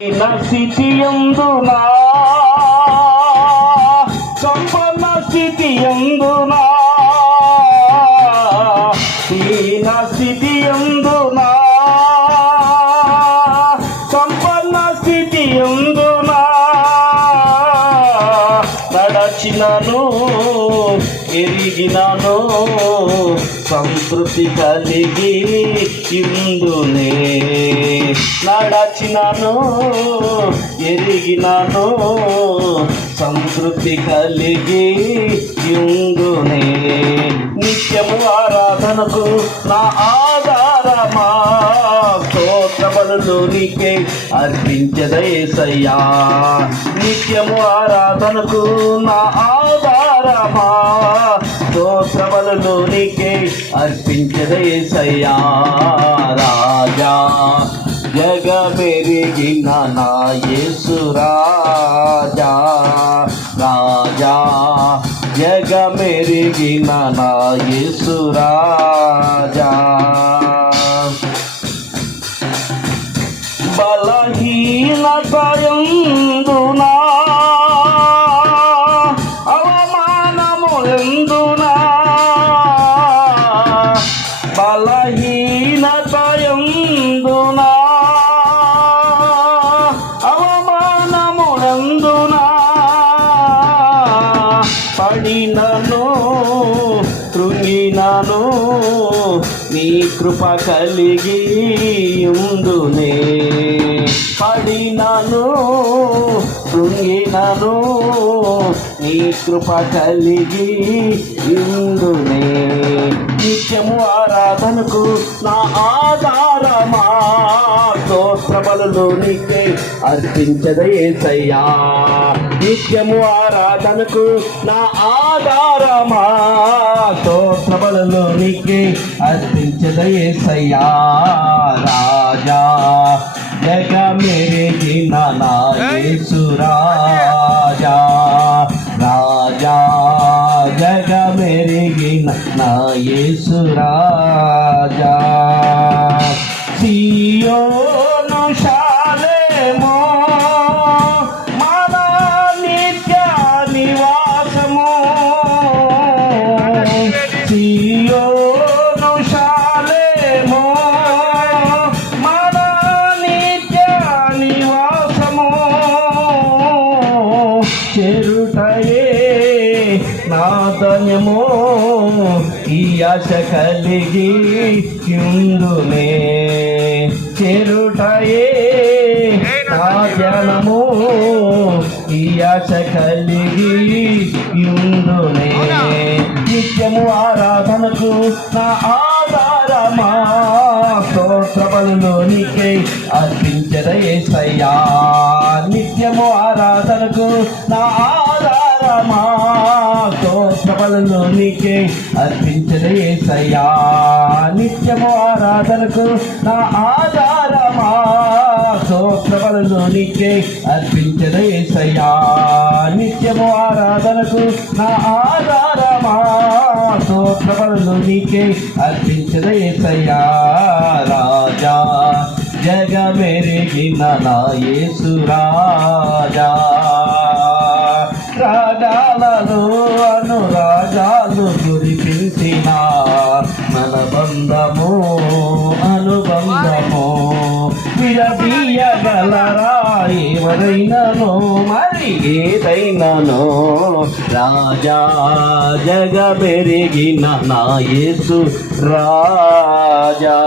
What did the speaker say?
స్థితియందునా సంపన్న స్థితియందునా దీన స్థితియందునా సంపన్న స్థితియందునా నడచినను ఎరిగినను సంతృప్తి కలిగి ఇందునే నడచినను ఎరిగినను సంతృప్తి కలిగి ఇందునే నిత్యము ఆరాధనకు నా ఆధారమా స్తోత్ర బలులు నీకే అర్పించదయేసయ్యా నిత్యము ఆరాధనకు నా ఆధారమా స్తోత్ర బలులు నీకే అర్పించదయేసయ్యా రాజా జగమెరిగిన నా యేసు రాజా రాజా జగమెరిగిన నా యేసు రాజా బలహీనతయందునా అవమానములందునా బలహీనతయందునా అవమానములందునా పడినను కృంగినను నీ కృప కలిగి ఉందునే పడినను కృంగినను నీ కృప కలిగి ఉందునే నిత్యము ఆరాధనకు నా ఆధారమా స్తోత్ర బలులు నీకే అర్పించదయేసయ్యా నిత్యము ఆరాధనకు నా ఆధారమా స్తోత్ర బలులు నీకే అర్పించదయేసయ్యా రాజా జగమెరిగిన నా యేసు రాజా రాజా జగమెరిగిన నా యేసు రాజా సియోను శాలేమో మన నిత్య నివాసము సియోను శాలేమో మన నిత్య నివాసము చెరుటయే నా ధన్యము ఈ ఆశ కలిగి ఉందునే చెరుటయే నా ధ్యానము ఈ ఆశ కలిగి ఉందునే నిత్యము ఆరాధనకు నా ఆధారమా స్తోత్ర బలులు నీకే అర్పించదయేసయ్యా నిత్యము ఆరాధనకు నా ఆధారమా స్తోత్ర బలులు నీకే అర్పించదయేసయ్యా నిత్యము ఆరాధనకు నా ఆధారమా స్తోత్ర బలులు నీకే అర్పించదయేసయ్యా నిత్యము ఆరాధనకు నా ఆధారమా స్తోత్ర బలులు నీకే అర్పించదయేసయ్యా రాజా జగమెరిగిన నా యేసు రాజా రాగాలలో అనురాగాలు కురిపించిన మన బంధము అనుబంధము విడదీయగలరా ఎవరైనానో మరి ఏదైనానో రాజా జగమెరిగిన నా యేసు రాజా